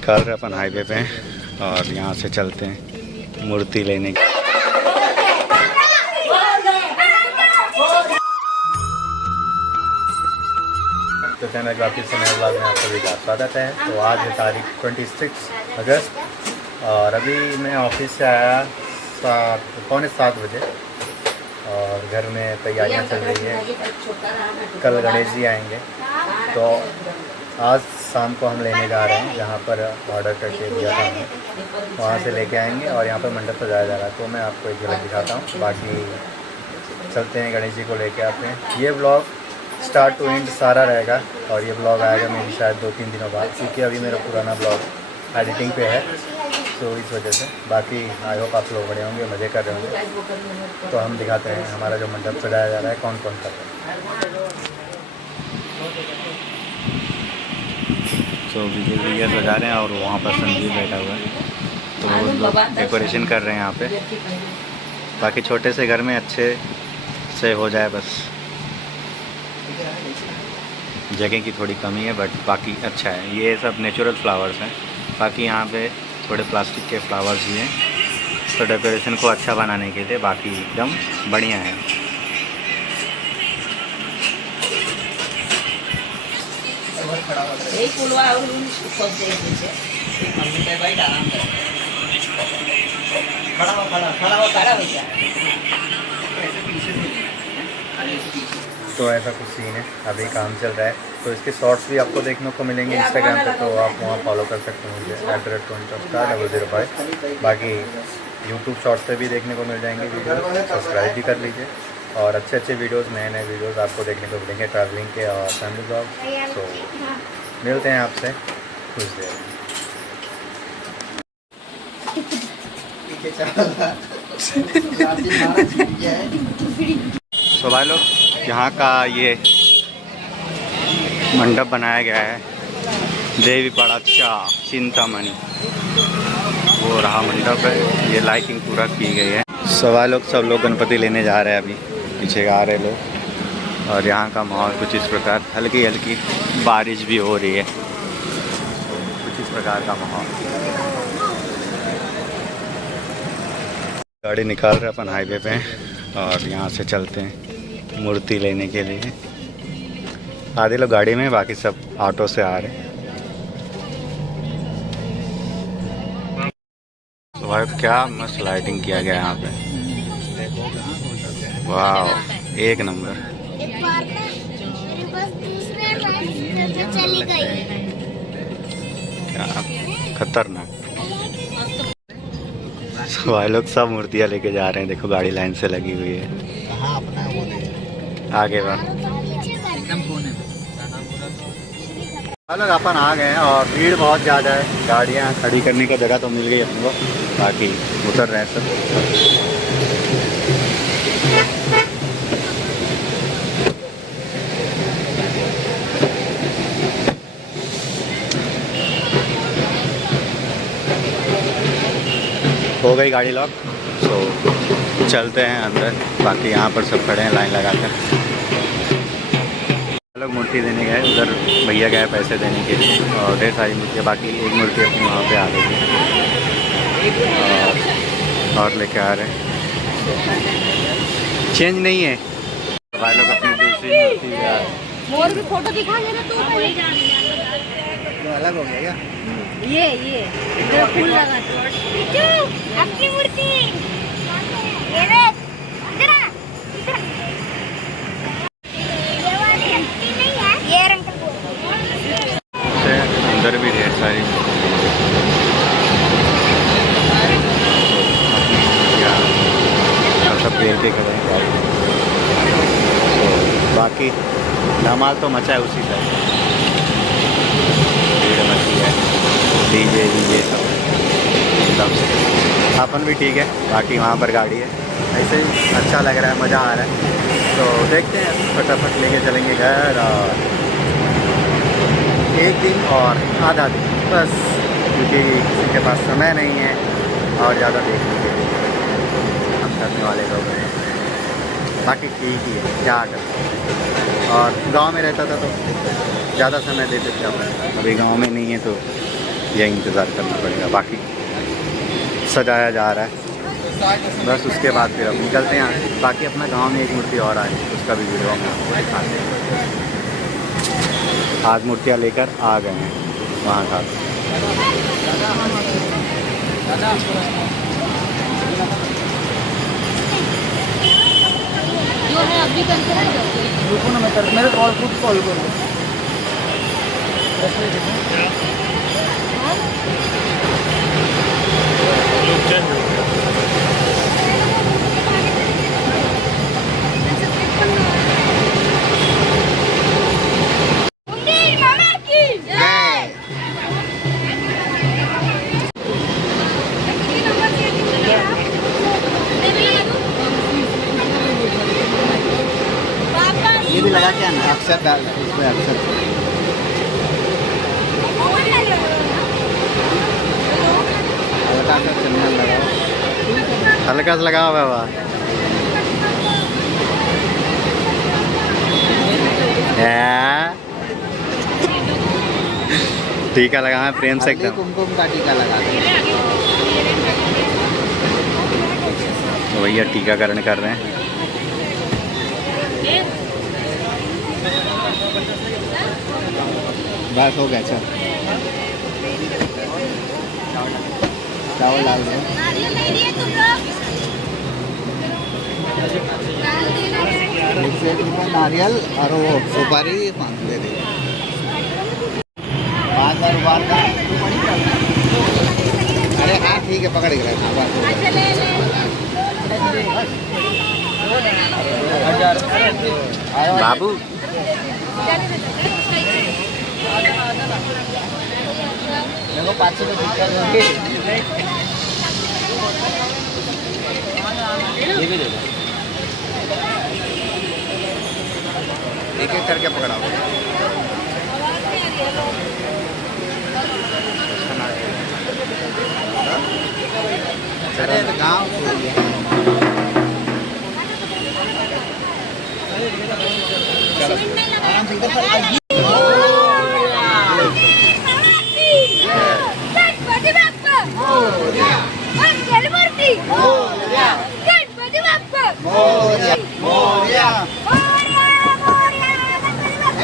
निकाल रहे अपन हाईवे पे और यहाँ से चलते हैं मूर्ति लेने की। तो चैनल काफ़ी समय बाद में आप सभी का स्वागत है। तो आज है तारीख 26 अगस्त और अभी मैं ऑफिस से आया 7:45 बजे और घर में तैयारियां चल रही है। कल गणेश जी आएंगे तो आज शाम को हम लेने जा रहे हैं, जहाँ पर ऑर्डर करके दिया था हमने वहाँ से लेके आएंगे और यहाँ पर मंडप सजाया जा रहा है। तो मैं आपको एक झलक दिखाता हूँ, बाकी चलते हैं गणेश जी को लेके आते हैं। ये ब्लॉग स्टार्ट टू एंड सारा रहेगा और ये ब्लॉग आएगा मेरी शायद 2-3 दिनों बाद, क्योंकि अभी मेरा पुराना ब्लॉग एडिटिंग पे है, तो इस वजह से। बाकी आई होप आप लोग बड़े होंगे, मज़े कर रहे होंगे। तो हम दिखाते हैं हमारा जो मंडप सजाया जा रहा है कौन कौन कर रहा है। तो विजय भैया सजा रहे हैं और वहाँ पर संजीव बैठा हुआ है, तो वो लोग डेकोरेशन कर रहे हैं यहाँ पे। बाकी छोटे से घर में अच्छे से हो जाए बस, जगह की थोड़ी कमी है बट बाकी अच्छा है। ये सब नेचुरल फ्लावर्स हैं, बाकी यहाँ पे थोड़े प्लास्टिक के फ्लावर्स भी हैं, तो डेकोरेशन को अच्छा बनाने के लिए बाकी एकदम बढ़िया है। तो ऐसा कुछ सीन है, अभी काम चल रहा है। तो इसके शॉर्ट्स भी आपको देखने को मिलेंगे इंस्टाग्राम पे, तो आप वहाँ फॉलो कर सकते हैं मुझे @20star005। बाकी यूट्यूब शॉर्ट्स पे भी देखने को मिल जाएंगे वीडियो, सब्सक्राइब भी कर लीजिए और अच्छे अच्छे वीडियोस, नए नए वीडियोस आपको देखने को मिलेंगे, ट्रैवलिंग के और फैमिली ब्लॉग। तो मिलते हैं आपसे कुछ देर में। तो भाई लोग, यहाँ का ये मंडप बनाया गया है देवीपाड़ा चिंतामणि, वो रहा मंडप है। ये लाइटिंग पूरा की गई है। सब लोग गणपति लेने जा रहे हैं, अभी पीछे आ रहे लोग। और यहाँ का माहौल कुछ इस प्रकार, हल्की हल्की बारिश भी हो रही है, कुछ इस प्रकार का माहौल। गाड़ी निकाल रहे अपन हाईवे पे और यहाँ से चलते हैं मूर्ति लेने के लिए। आधे लोग गाड़ी में, बाकी सब ऑटो से आ रहे हैं। तो भाई क्या मस्त लाइटिंग किया गया यहाँ पे, वाह एक नंबर। क्या खतरनाक। तो भाई लोग सब मूर्तियाँ लेके जा रहे हैं, देखो गाड़ी लाइन से लगी हुई है। आगे बात लोग अपन आ गए हैं और भीड़ बहुत ज़्यादा है, गाड़ियाँ खड़ी करने का जगह तो मिल गई अपन को, बाकी उतर रहे हैं सब। हो गई गाड़ी लॉक, तो चलते हैं अंदर। बाकी यहाँ पर सब खड़े हैं लाइन लगाकर। लोग मूर्ति देने गए, उधर भैया गए पैसे देने के लिए और ढेर सारी मूर्तियाँ, बाकी एक मूर्ति अपनी वहाँ पे आ गई है और लेके आ रहे हैं। चेंज नहीं है भाई लोग, अपनी दूसरी मूर्ति मोर की फोटो दिखा देना तो अलग हो गया क्या? ये जो फूल लगा अपनी मूर्ति ये रे इधर आ, इधर ये वाली हट्टी नहीं है, ये रंग से अंदर भी ढेर सारी सब पेड़ के कवर। बाकी धमाल तो मचा है उसी साइड, भीड़ मची है, डीजे सब से। अपन भी ठीक है, बाकी वहाँ पर गाड़ी है। ऐसे ही अच्छा लग रहा है, मज़ा आ रहा है। तो देखते हैं, फटाफट लेके चलेंगे घर और एक दिन और आधा दिन बस, क्योंकि किसी के पास समय नहीं है और ज़्यादा देखने के लिए हम करने वाले लोग हैं। बाकी ठीक ही है, क्या करते। और गांव में रहता था तो ज़्यादा समय देते थे अपन, अभी गांव में नहीं है तो ये इंतज़ार करना पड़ेगा। बाकी सजाया जा रहा है बस, उसके बाद फिर अब निकलते हैं यहाँ। बाकी अपना गांव में एक मूर्ति और आई, उसका भी वीडियो हम आपको दिखाते हैं। आज मूर्तियाँ लेकर आ गए हैं वहाँ का। जो है अभी करके रख दो। रुको ना, मैं मेरे कॉल खुद कॉल करूँ। मामा की ये भी लगा क्या ना, अक्षर डाल इसमें अक्षर। हल्का सा चंदन लगाओ, हल्का सा लगा हुआ है वहाँ। टीका लगा है प्रेम से हल्दी एकदम। कुमकुम का टीका लगा दो। तो भैया टीकाकरण कर रहे हैं। बस हो गया, चल चावल डाल दो। नारियल नहीं दिए तुम लोग। एक से एक रुपये नारियल और वो सुपारी दे दे। 5000 उबाल कर। अरे हाँ ठीक है, पकड़ गया। अच्छा ले ले। बाबू देखो 500 का टिक्का देंगे। ये भी दे दो, एक एक करके पकड़ाओ। अरे तो गाँव गणपती बाप्पा मंगलमूर्ती गणपती बाप्पा मोरया मोरया। मोरया मोरया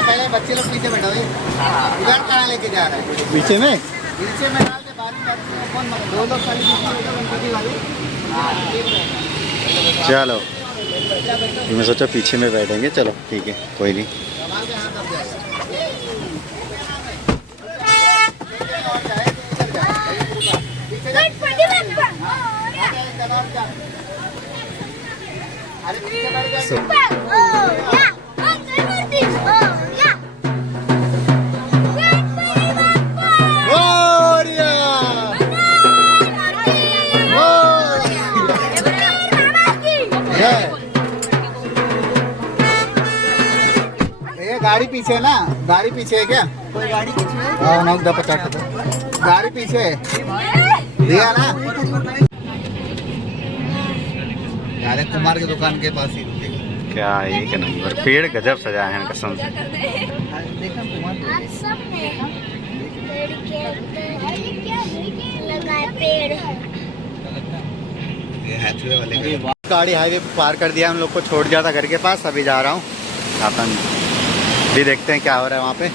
पहले बच्चे लोग पीछे बैठो, उधर कहाँ लेके जा रहा है? पीछे में पीछे में डाल दे, बारी बारी में कौन मगर दो लोग खाली पीछे बैठो, गणपति वाली। चलो, मैं सोचा पीछे में बैठेंगे। चलो ठीक है, कोई नहीं। गणपती बाप्पा मोरया अरे पीछे बैठ जाएंगे। मोरया मंगलमूर्ती मोरया गणपती बाप्पा मोरया मोरया मामा की जय। ये गाड़ी पीछे है ना, गाड़ी पीछे है क्या? कोई गाड़ी पीछे है? हाँ 950 गाड़ी पीछे है, दिया ना। यार कुमार की दुकान के पास ही क्या एक नंबर पेड़ गजब सजाए हैं कसम से। देखा कुमार आप सब ने पेड़ के लगाए पेड़ ये हैचवे वाले का। गाड़ी हाईवे पार कर दिया हम लोग को, छोड़ दिया था घर के पास। अभी जा रहा हूँ अपन भी, देखते हैं क्या हो रहा है वहाँ पे।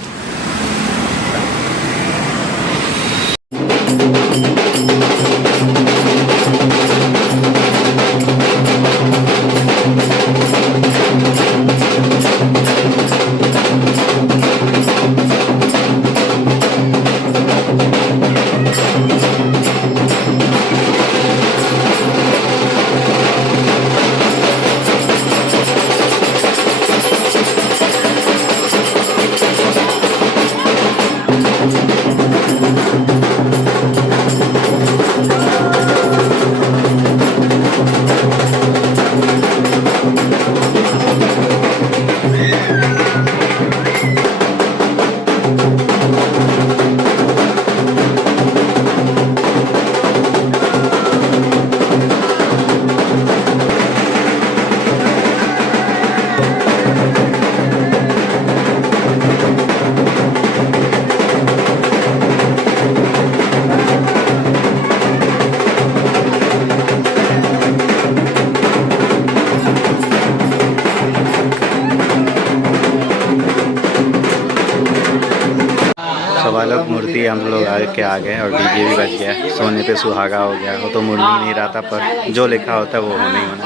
लोग मूर्ति हम लोग आके आ गए और डीजे भी बज गया, सोने पे सुहागा हो गया। वो तो मुड़ ही नहीं रहा था, पर जो लिखा होता है वो होना ही होना।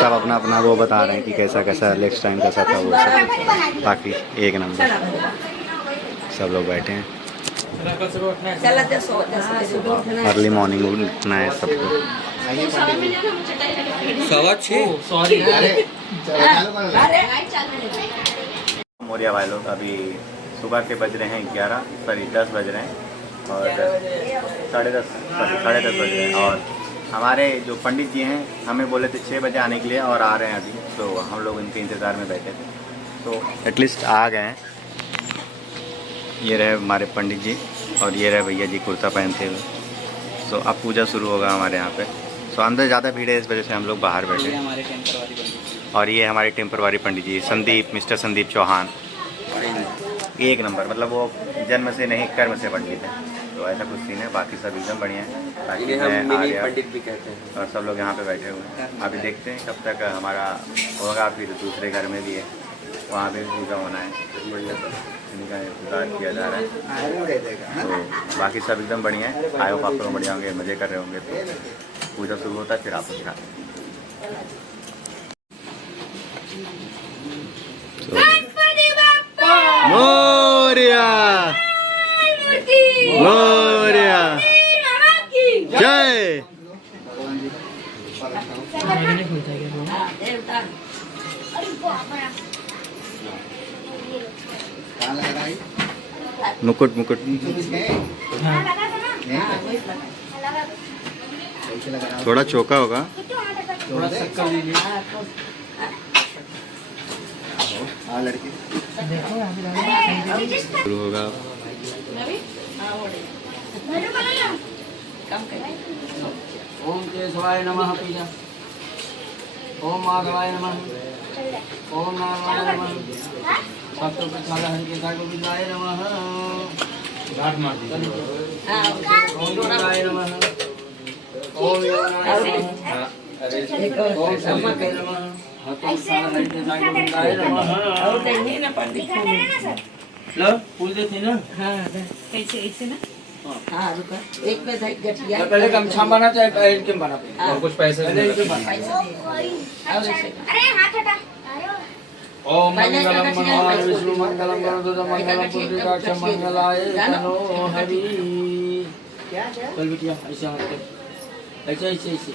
सब अपना अपना वो बता रहे हैं कि कैसा कैसा नेक्स्ट टाइम कैसा था वो सब। बाकी एक नंबर, सब लोग बैठे हैं। अर्ली मॉर्निंग उठना है सबको। मोरिया भाई लोग अभी सुबह के बज रहे हैं 10 बज रहे हैं और 10:30 बज रहे हैं। और हमारे जो पंडित जी हैं हमें बोले थे 6 बजे आने के लिए और आ रहे हैं अभी, तो हम लोग इनके इंतज़ार में बैठे थे, तो एटलीस्ट आ गए हैं। ये रहे हमारे पंडित जी और ये रहे भैया जी कुर्ता पहनते हुए। सो अब पूजा शुरू होगा हमारे यहाँ पे। सो अंदर ज़्यादा भीड़ है, इस वजह से हम लोग बाहर बैठे हैं। और ये हमारे टेम्परवारी पंडित जी संदीप, मिस्टर संदीप चौहान, एक नंबर, मतलब वो जन्म से नहीं कर्म से पंडित है, तो ऐसा कुछ सीन है। बाकी सब एकदम बढ़िया है। बाकी मैं पंडित भी कहते हैं और सब लोग यहाँ पे बैठे हुए हैं। अभी देखते हैं कब तक हमारा होगा, फिर दूसरे घर में भी है, वहाँ पे भी पूजा होना है, इनका इंतजार किया जा रहा है। तो बाकी सब एकदम बढ़िया है। आए हो आप लोग बढ़िया होंगे, मज़े कर रहे होंगे। तो पूजा शुरू होता है फिर आपको दिखाते हैं। मोरिया मोरिया जय। मुकुट मुकुट थोड़ा चौका होगा, थोड़ा शक्कर दीजिए। हाँ लड़की शुरू होगा। ओम केशवाय नमः पूजा, ओम माधवाय नमः, ओम नारायणाय नमः, सप्त प्रसाद हरि केशवाय गोविंदाय नमः, घाट मार दीजिए। ओम योगाय नमः, ओम योगाय नमः, ओम शंभवे नमः, हरि केशवाय गोविंदाय नमः। और नहीं ना पंडित लो फूल देते ना। हाँ कैसे ऐसे ना। हाँ रुका एक में गठिया पहले गमछा बना चाहे इनके बना और कुछ पैसे अरे हाथ हटा। ओम मंगलम मनोहर विष्णु मंगलम गणपति मंगलम पुंडरीकाक्ष मंगलाय तनो हरि। चल बिटिया ऐसे हाथ ऐसे ऐसे ऐसे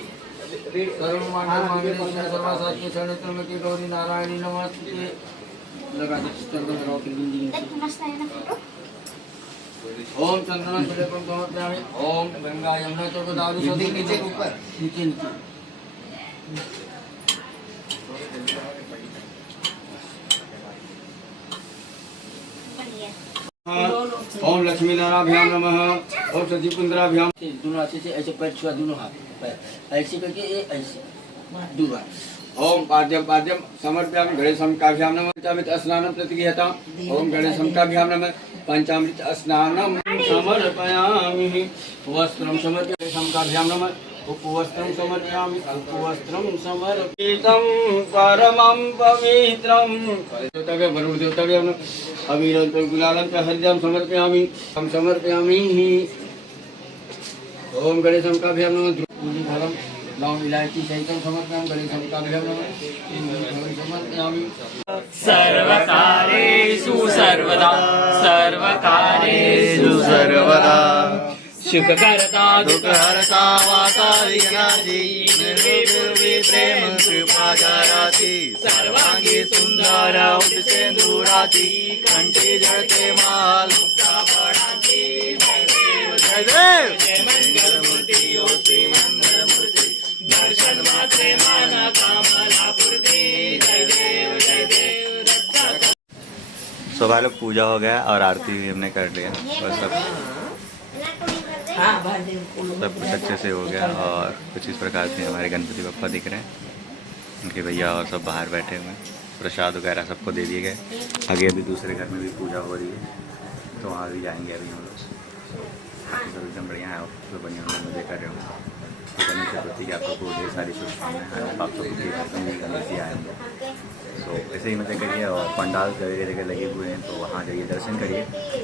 करुण मंगल मंगलेश्वर सर्व साध्य शरणत्रम के गौरी नारायणी नमस्ते। लगा दे चंदन लगाओ कि बिंदी मस्त है ना फोटो। ओम चंदन सुलेपम समर्पयामि। ओम गंगा यमुना चौक दावरी सदी नीचे ऊपर नीचे नीचे। ओम लक्ष्मी नारायणाभ्याम नमः। ओम सती कुंद्राभ्याम। दोनों अच्छे से ऐसे पैर छुआ, दोनों हाथ पैर ऐसे करके ये ऐसे दूर। ओम पाद्यम पाद्यम समर्पयामि। गणेशं काभ्याम नमः। पंचामृत स्नानं प्रतिगृह्यता। ओम गणेशं काभ्याम नमः। पंचामृत स्नानं समर्पयामि। वस्त्रं समर्पयामि। गणेशं काभ्याम नमः। उपवस्त्रं समर्पयामि। उपवस्त्रं समर्पितं परमं पवित्रं। देवताभ्य वरुण देवताभ्य अबीरं च गुलालं च हरिद्रं समर्पयामि। हम समर्पयामि। ओम गणेशं काभ्याम नमः। द्रुपदी फलं लौंग इलायची सहितं समर्पयामि। गणेशं काभ्याम नमः। समर्पयामि। सर्वकारेषु सर्वदा सर्वकारेषु सर्वदा सुखकर्ता दुःखहर्ता वातारियाति निर्विघ्ने प्रेम कृपाचाराति सर्वांगी सुंदर उदसेन्दुराति कंठी जड़ते माल मुक्ता पड़ाति। जय देव मंगलमूर्ति ओ श्री मंगलमूर्ति दर्शन मात्रे माना कामना पूर्ति। जय देव जय देव रक्षा। सो भाई लोग पूजा हो गया और आरती भी हमने कर लिया और सब कुछ अच्छे से हो गया। और कुछ इस प्रकार से हमारे गणपति बप्पा दिख रहे हैं, उनके भैया और सब बाहर बैठे हुए हैं। प्रसाद वगैरह सबको दे दिए गए। आगे अभी दूसरे घर में भी पूजा हो रही है, तो वहाँ भी जाएंगे अभी हम लोग। सब एकदम बढ़िया है, सब बढ़िया हम मज़े कर रहे होंगे। तो गणेश चतुर्थी की आप सबको ढेर सारी शुभकामनाएं। आप सबको गणेश जी आएंगे। सो ऐसे ही मजे करिए और पंडाल जगह जगह लगे हुए हैं तो वहाँ जाइए दर्शन करिए।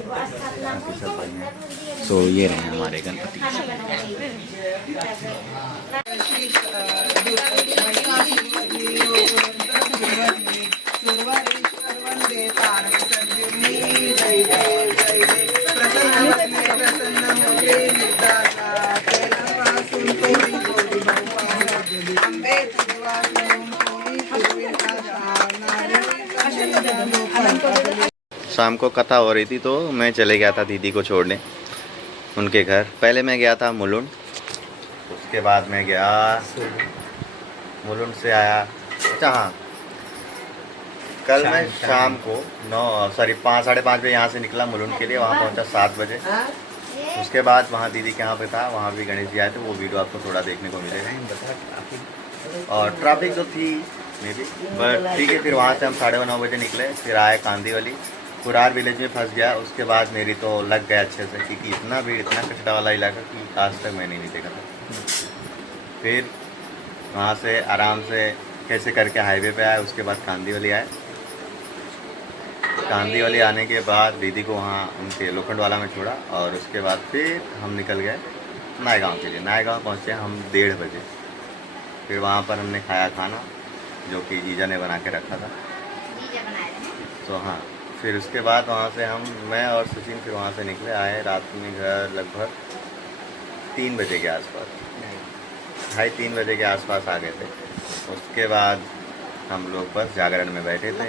बाकी सब भाई हैं। सो ये रहे हमारे गणपति। शाम को कथा हो रही थी तो मैं चले गया था दीदी को छोड़ने उनके घर। पहले मैं गया था मुलुंड, उसके बाद मैं गया मुलुंड से आया। अच्छा हाँ, कल मैं शाम को 5 साढ़े 5 बजे यहाँ से निकला मुलुंड के लिए, वहाँ पहुँचा 7 बजे। उसके बाद वहाँ दीदी के यहाँ पे था, वहाँ भी गणेश जी आए थे, वो वीडियो आपको थोड़ा देखने को मिलेगा। और ट्रैफिक तो थी मे बी, बट ठीक है। फिर वहाँ से हम 9:30 बजे निकले, फिर आए कांदीवली, कुरार विलेज में फंस गया। उसके बाद मेरी तो लग गया अच्छे से, क्योंकि इतना भीड़, इतना कचरा वाला इलाका कि आज तक मैंने नहीं देखा था। फिर वहाँ से आराम से कैसे करके हाईवे पे आए, उसके बाद कांदीवली आए। कांदीवली आने के बाद दीदी को वहाँ उनके लोखंडवाला में छोड़ा और उसके बाद फिर हम निकल गए नायगांव के लिए। नायगांव पहुँचे हम 1:30 बजे। फिर वहाँ पर हमने खाया खाना जो कि जीजा ने बना के रखा था। तो हाँ, फिर उसके बाद वहाँ से मैं और सचिन फिर वहाँ से निकले, आए रात में घर लगभग 3 बजे के आसपास, 2:30-3 बजे के आसपास आ गए थे। उसके बाद हम लोग बस जागरण में बैठे थे,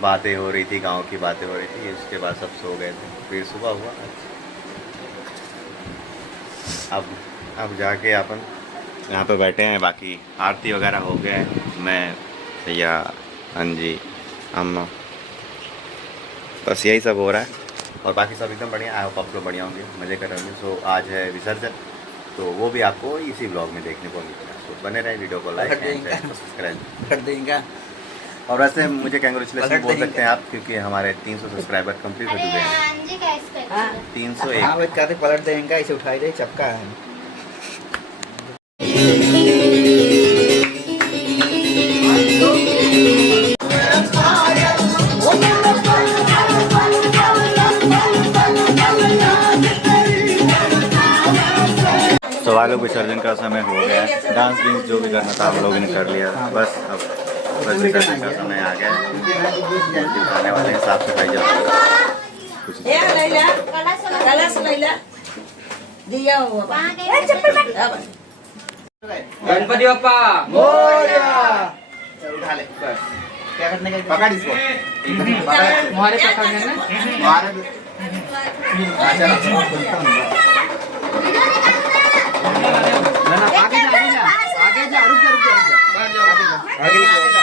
बातें हो रही थी, गांव की बातें हो रही थी। उसके बाद सब सो गए थे। फिर सुबह हुआ, अब जाके अपन यहाँ पे बैठे हैं। बाकी आरती वगैरह हो गया है, मैं भैया अंजी अम्मा, बस यही सब हो रहा है। और बाकी सब एकदम बढ़िया। आई होप आप लोग बढ़िया होंगे, मज़े कर रहे होंगे। सो आज है विसर्जन, तो वो भी आपको इसी ब्लॉग में देखने को मिलेगा। तो बने रहे, वीडियो को लाइक एंड सब्सक्राइब कर देंगे। और वैसे मुझे कैंग्रेचुलेसन बोल सकते हैं आप, क्योंकि हमारे 300 सब्सक्राइबर कंप्लीट हो चुके हैं। 301 पलट देंगे, इसे उठाई दे, चपका है। तो आगे विसर्जन का समय हो गया है। डांस वींस जो भी करना था हम लोगों ने कर लिया। बस अब बस विसर्जन का समय आ गया है। दिखाने वाले हैं साफ सफाई जब कुछ गणपति बप्पा मोरया। उठा ले, क्या करने का, पकड़ इसको, हमारे पकड़ने ना आगे जा, रुक जा, आगे निकल।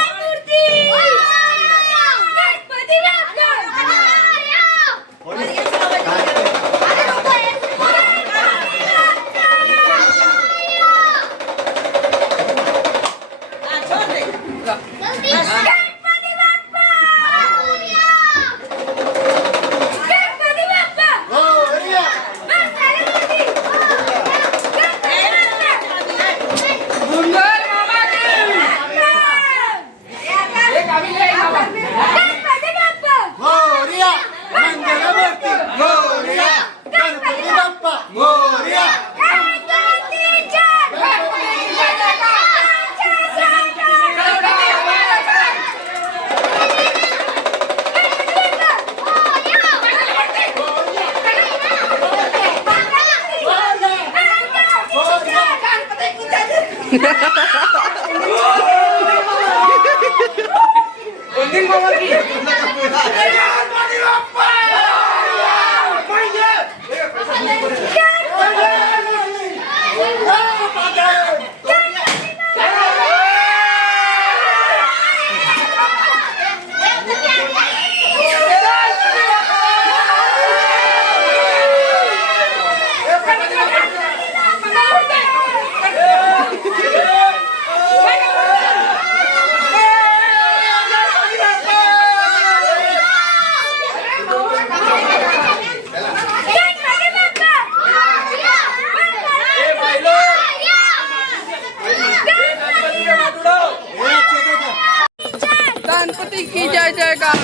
की जय जयकार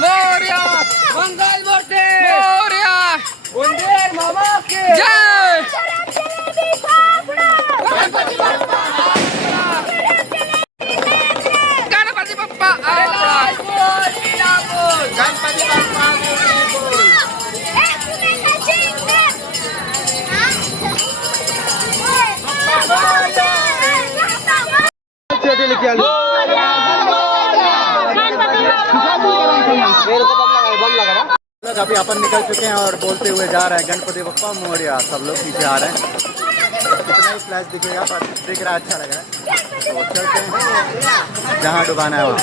मोरया मंगल मूर्ती मोरया उंदीर मामा की जय गणपती बाप्पा गणपती बाप्पा गणपती बाप्पा बोल. लोग अभी अपन निकल चुके हैं और बोलते हुए जा रहे हैं गणपति बप्पा मोरया. सब लोग पीछे आ रहे हैं. कितना ही फ्लैश दिखेगा पर दिख रहा है, अच्छा लग रहा है. तो चलते हैं जहाँ डुबाना है वहाँ.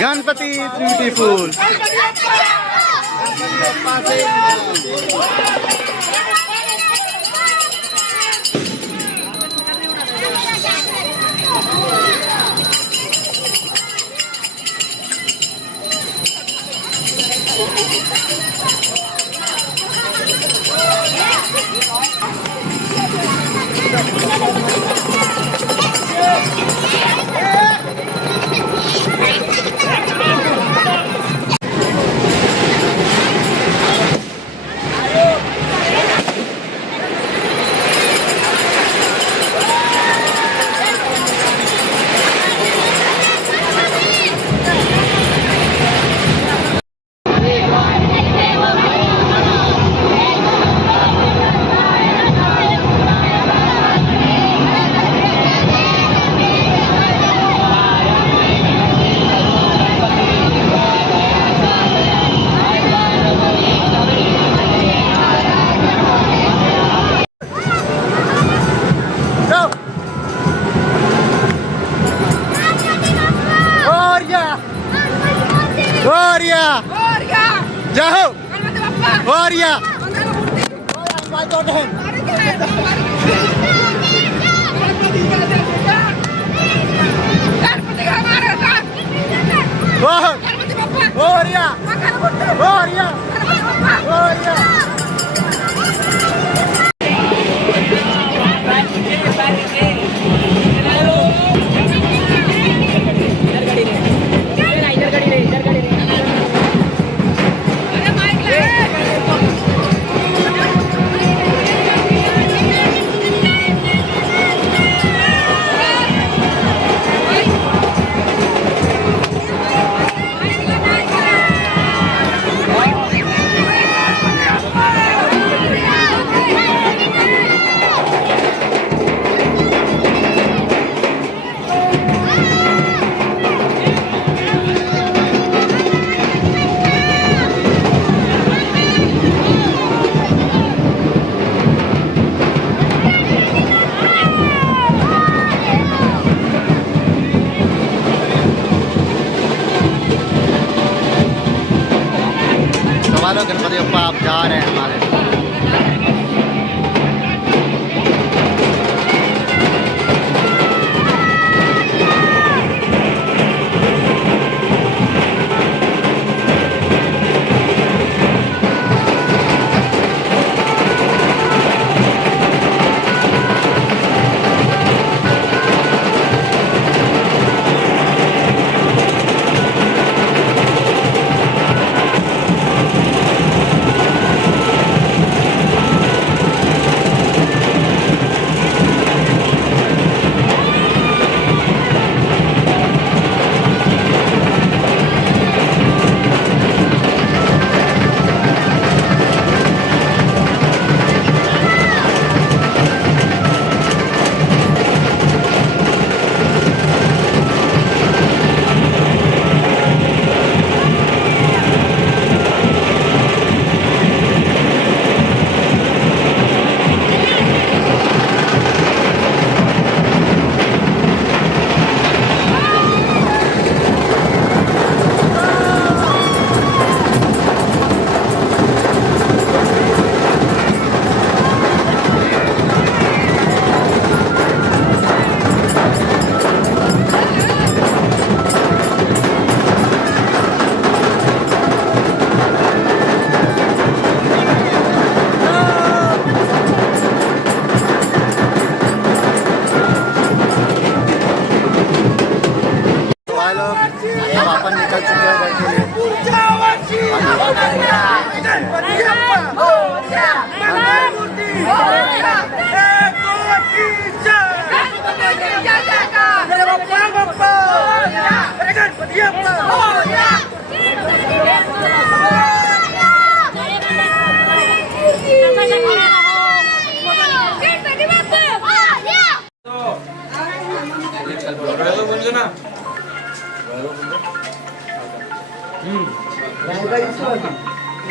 गणपति ब्यूटीफुल. मोरया जाओ मोरया. मोरया मोरया मोरया. गणपति बप्पा आप जा रहे हैं हमारे.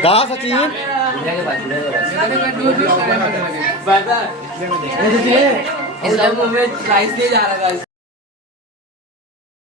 कहा सचिन? इस टाइम में स्लाइस नहीं जा रहा था